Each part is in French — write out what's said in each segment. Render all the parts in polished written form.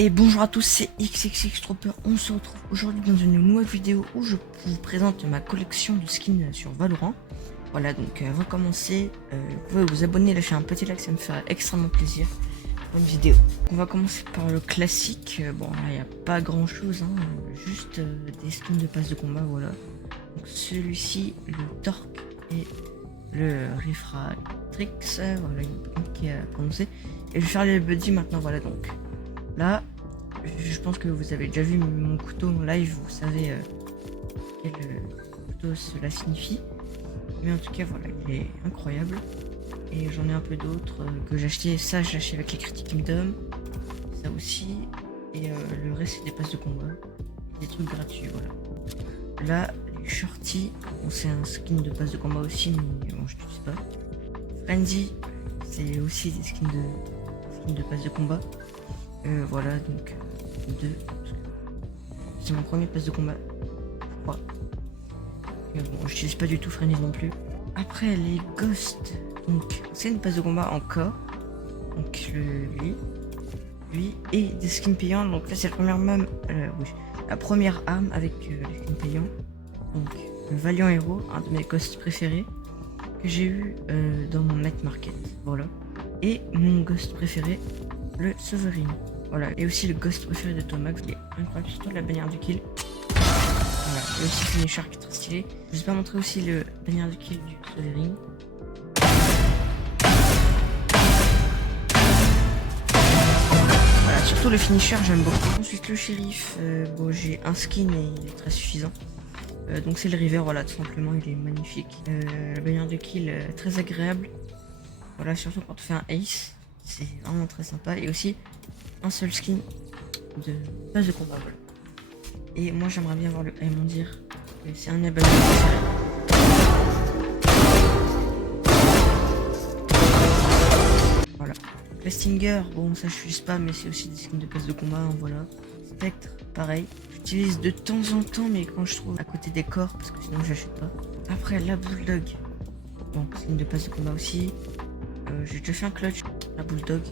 Et bonjour à tous, c'est XXX Trooper. On se retrouve aujourd'hui dans une nouvelle vidéo où je vous présente ma collection de skins sur Valorant. Voilà, donc avant de commencer, vous pouvez vous abonner, lâcher un petit like, ça me ferait extrêmement plaisir. Bonne vidéo. On va commencer par le classique. Bon, là, il n'y a pas grand chose, hein, juste des skins de passe de combat, voilà. Donc celui-ci, le Torque et le Refractrix, voilà, qui a commencé. Et je vais faire les buddies maintenant, voilà, donc. Là, je pense que vous avez déjà vu mon couteau en live, vous savez quel couteau cela signifie. Mais en tout cas, voilà, il est incroyable. Et j'en ai un peu d'autres que j'ai acheté. Ça, j'ai acheté avec les Critic Kingdom. Ça aussi. Et le reste, c'est des passes de combat. Des trucs gratuits, voilà. Là, les Shorty, bon, c'est un skin de passe de combat aussi, mais bon, je n'utilise pas. Frenzy, c'est aussi des skins de passe de combat. Voilà, donc deux. C'est mon premier passe de combat. Je crois. Bon, j'utilise pas du tout Frenzy non plus. Après, les Ghosts. Donc, c'est une passe de combat encore. Donc, lui et des skins payants. Donc là, c'est la première arme avec les skins payants. Donc, le Valiant Hero, un de mes Ghosts préférés que j'ai eu dans mon night market. Voilà. Et mon Ghost préféré, le Sovereign. Voilà. Et aussi le Ghost préféré de Tomax, qui est incroyable, surtout la bannière du kill. Voilà. Et aussi le finisher qui est très stylé. Je vais pas montrer aussi le bannière du kill du Sovereign. Voilà, surtout le finisher, j'aime beaucoup. Ensuite, le shérif, bon, j'ai un skin et il est très suffisant. Donc, c'est le River, voilà, tout simplement, il est magnifique. La bannière de kill, très agréable. Voilà, surtout quand on fait un ace, c'est vraiment très sympa. Et aussi, un seul skin de passe de combat, voilà. Et moi, j'aimerais bien avoir le Aymondir. C'est un abonnement. Voilà. Le Stinger, bon, ça je n'utilise pas, mais c'est aussi des skins de passe de combat, hein, voilà. Spectre, pareil. J'utilise de temps en temps, mais quand je trouve à côté des corps, parce que sinon j'achète pas. Après, la Bulldog. Bon, skin de passe de combat aussi. J'ai déjà fait un clutch, la Bulldog.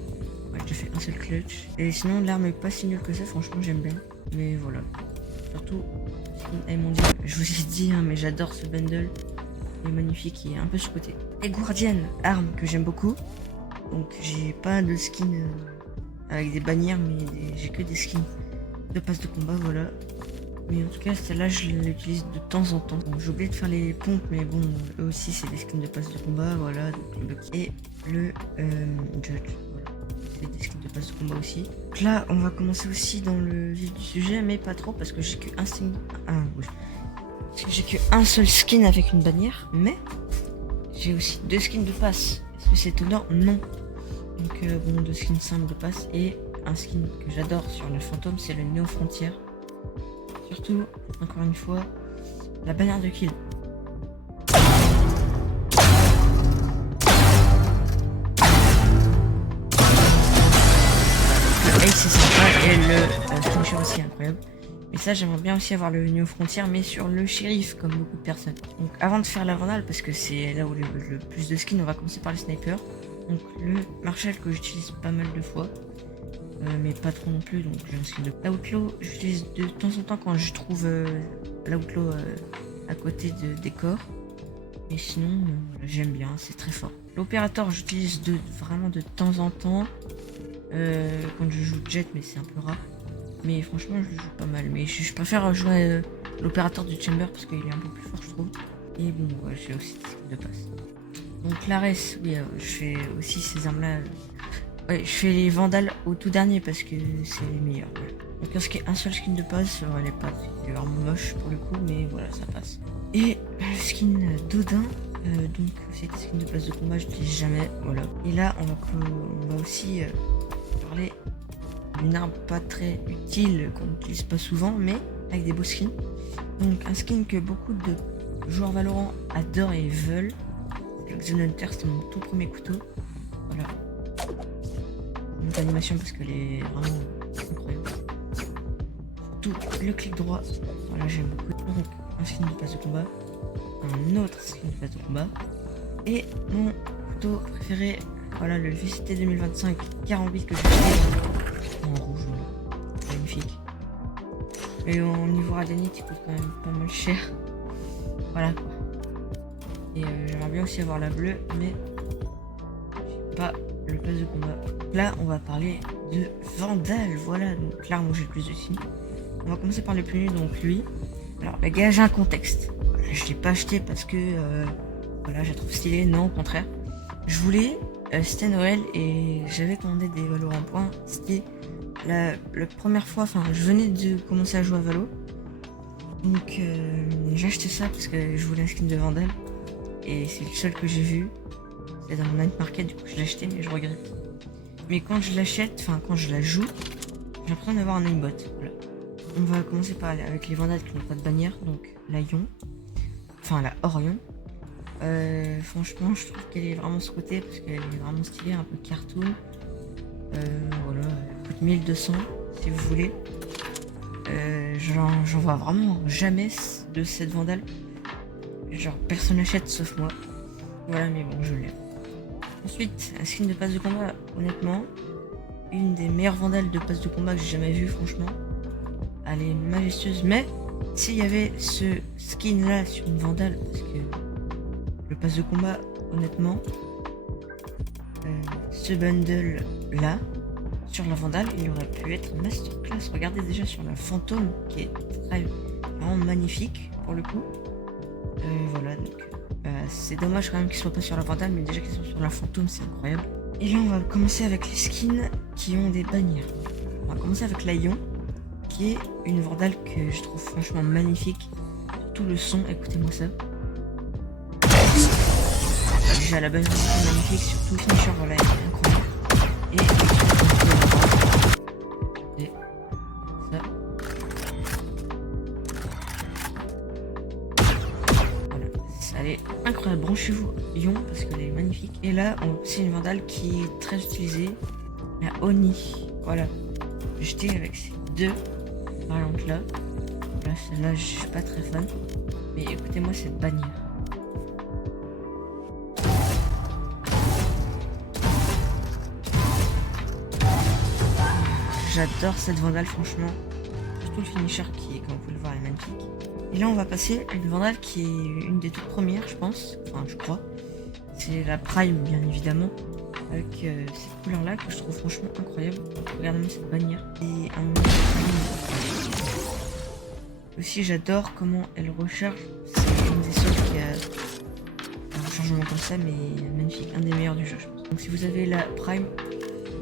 Ouais, j'ai fait un seul clutch. Et sinon, l'arme est pas si nulle que ça, franchement, j'aime bien. Mais voilà. Surtout, Aymondir. Je vous ai dit, hein, mais j'adore ce bundle. Il est magnifique, il est un peu surcoté. Et Guardian, arme que j'aime beaucoup. Donc, j'ai pas de skin avec des bannières, mais j'ai que des skins de passe de combat, voilà. Mais en tout cas, celle-là, je l'utilise de temps en temps. Bon, j'ai oublié de faire les pompes, mais bon, eux aussi, c'est des skins de passe de combat, voilà. Donc, et le Judge, voilà. C'est des skins de passe de combat aussi. Donc là, on va commencer aussi dans le vif du sujet, mais pas trop, parce que j'ai qu'un skin. Parce que j'ai qu'un seul skin avec une bannière, mais j'ai aussi deux skins de passe. Est-ce que c'est étonnant? Non. Donc, bon, deux skins simples de passe et un skin que j'adore sur le fantôme, c'est le Néo Frontière. Surtout, encore une fois, la bannière de kill. Le Ace c'est sympa et le finisher aussi incroyable. Mais ça, j'aimerais bien aussi avoir le Néo Frontière, mais sur le shérif, comme beaucoup de personnes. Donc avant de faire la vandale, parce que c'est là où le plus de skins, on va commencer par les snipers. Donc le Marshall que j'utilise pas mal de fois. Mais pas trop non plus, donc j'ai un skin de l'Outlaw. J'utilise de temps en temps quand je trouve l'Outlaw à côté des corps. Et sinon, j'aime bien, c'est très fort. L'opérateur, j'utilise vraiment de temps en temps quand je joue Jet, mais c'est un peu rare. Mais franchement, je joue pas mal. Mais je préfère jouer l'opérateur du Chamber parce qu'il est un peu plus fort, je trouve. Et bon, ouais, j'ai aussi des skins de passe. Donc l'Ares, oui, je fais aussi ces armes-là. Ouais, je fais les vandales au tout dernier parce que c'est les meilleurs. Ouais. Donc parce qu'il y a un seul skin de passe, elle est pas vraiment moche pour le coup, mais voilà, ça passe. Et le skin d'Odin, donc c'est des skins de passe de combat, je n'utilise jamais, voilà. Et là, on va aussi parler d'une arme pas très utile qu'on n'utilise pas souvent, mais avec des beaux skins. Donc un skin que beaucoup de joueurs Valorant adorent et veulent, c'est le Xenhunter, c'est mon tout premier couteau. Voilà. Animation parce qu'elle est vraiment incroyable. Tout le clic droit, voilà, j'aime beaucoup. Donc un skin de passe de combat, un autre skin de passe de combat et mon couteau préféré, voilà, le VCT 2025 48 que j'ai fait en rouge. Voilà. magnifique. Et au niveau radianite, il coûte quand même pas mal cher. Voilà quoi. Et j'aimerais bien aussi avoir la bleue, mais j'ai pas le pass de combat. Là, on va parler de Vandal. Voilà, donc l'arme où j'ai le plus de skins. On va commencer par le plus nul, donc lui. Alors, les gars, j'ai un contexte. Je l'ai pas acheté parce que voilà, je la trouve stylée. Non, au contraire. Je voulais, c'était Noël et j'avais commandé des Valorant points. C'était la première fois, enfin, je venais de commencer à jouer à Valo. Donc, j'ai acheté ça parce que je voulais un skin de Vandal. Et c'est le seul que j'ai vu. C'est dans le night market, du coup, je l'ai acheté, mais je regrette. Mais quand je l'achète, enfin, quand je la joue, j'ai l'impression d'avoir un aimbot. Voilà. On va commencer par avec les Vandals qui n'ont pas de bannière, donc la Ion. Enfin, la Orion. Franchement, je trouve qu'elle est vraiment ce côté parce qu'elle est vraiment stylée, un peu cartoon. Voilà, elle coûte 1200 si vous voulez. J'en vois vraiment jamais de cette Vandale. Genre, personne n'achète sauf moi. Voilà, mais bon, je l'ai. Ensuite, un skin de passe de combat, honnêtement, une des meilleures Vandales de passe de combat que j'ai jamais vu, franchement. Elle est majestueuse, mais s'il y avait ce skin là sur une Vandale, parce que le pass de combat, honnêtement, ce bundle là, sur la Vandale, il aurait pu être masterclass. Regardez déjà sur la fantôme qui est vraiment magnifique pour le coup. Voilà, donc c'est dommage quand même qu'ils soient pas sur la Vandale, mais déjà qu'ils sont sur la fantôme, c'est incroyable. Et là, on va commencer avec les skins qui ont des bannières. On va commencer avec la Ion, qui est une Vandale que je trouve franchement magnifique. Surtout le son, écoutez-moi ça. Déjà la bannière est magnifique, surtout le finisher, voilà, il est incroyable. Et ça. Voilà, elle est incroyable. Branchez-vous Ion parce qu'elle est magnifique. Et là, on a aussi une Vandale qui est très utilisée, la Oni. Voilà, j'étais avec ces deux variantes là. Là, celle-là, je suis pas très fan. Mais écoutez-moi cette bannière. J'adore cette Vandale, franchement. Surtout le finisher qui, comme vous pouvez le voir, est magnifique. Et là, on va passer à une Vandale qui est une des toutes premières, je pense. Enfin, je crois. C'est la Prime, bien évidemment. Avec cette couleur-là que je trouve franchement incroyable. Regardez-moi cette bannière. Et aussi, j'adore comment elle recharge. C'est une des seules qui a un rechargement comme ça, mais magnifique. Un des meilleurs du jeu, je pense. Donc, si vous avez la Prime,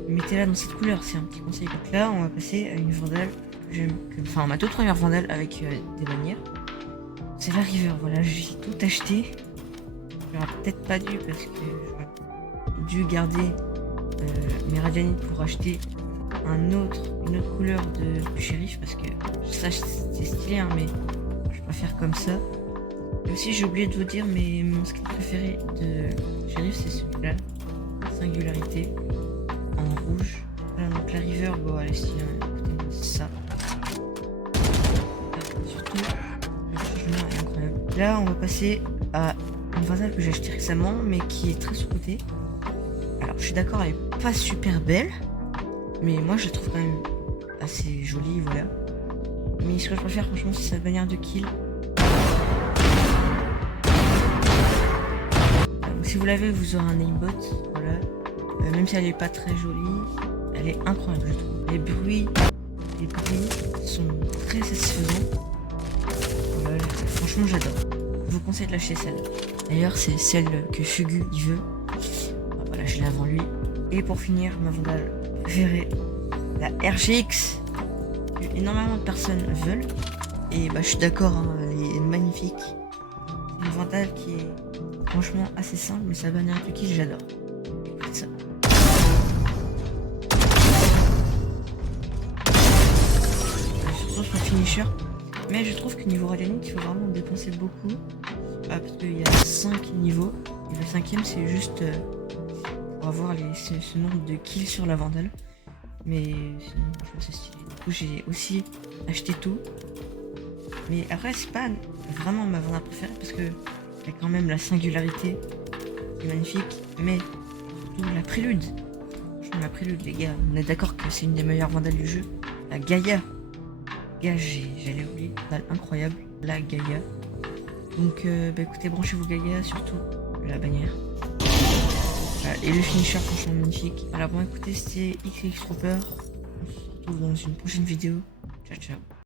mettez-la dans cette couleur, c'est un petit conseil. Donc là, on va passer à une Vandale que j'aime. Enfin, ma toute première Vandale avec des bannières. C'est la River. Voilà, j'ai tout acheté. J'aurais peut-être pas dû parce que j'aurais dû garder mes radianites pour acheter une autre couleur de shérif parce que ça c'est stylé, hein, mais je préfère comme ça. Et aussi, j'ai oublié de vous dire, mais mon skin préféré de shérif, c'est celui-là, Singularité. En rouge. Voilà, donc la River, bon, elle est stylée, écoutez-moi ça. Surtout, le changement est incroyable. Là, on va passer à une Vandale que j'ai achetée récemment, mais qui est très sous-cotée. Alors, je suis d'accord, elle est pas super belle, mais moi, je la trouve quand même assez jolie, voilà. Mais ce que je préfère, franchement, c'est sa bannière de kill. Donc, si vous l'avez, vous aurez un aimbot, voilà. Même si elle est pas très jolie, elle est incroyable, je trouve. Les bruits sont très satisfaisants. Voilà, franchement, j'adore. Je vous conseille de l'acheter celle-là. D'ailleurs, c'est celle que Fugu il veut. Voilà, je l'ai avant lui. Et pour finir, ma Vandale préférée, la RGX, que énormément de personnes veulent. Et bah, je suis d'accord, hein, elle est magnifique. Une Vandale qui est franchement assez simple, mais sa bannière de kill, j'adore. Écoutez ça. Surtout son finisher. Mais je trouve que niveau radianite, il faut vraiment dépenser beaucoup. Parce qu'il y a 5 niveaux. Et le 5ème, c'est juste pour avoir ce nombre de kills sur la Vandale. Mais sinon, franchement, c'est stylé. Du coup, j'ai aussi acheté tout. Mais après, c'est pas vraiment ma Vandale préférée parce que il y a quand même la Singularité qui est magnifique. Mais surtout la Prélude. Franchement, la Prélude, les gars, on est d'accord que c'est une des meilleures Vandales du jeu. La Gaïa. gars, j'allais oublier, total incroyable, la Gaïa. Donc bah écoutez, branchez-vous Gaïa, surtout la bannière. Voilà, et le finisher franchement magnifique. Voilà, bon écoutez, c'était XX Trooper. On se retrouve dans une prochaine vidéo. Ciao ciao.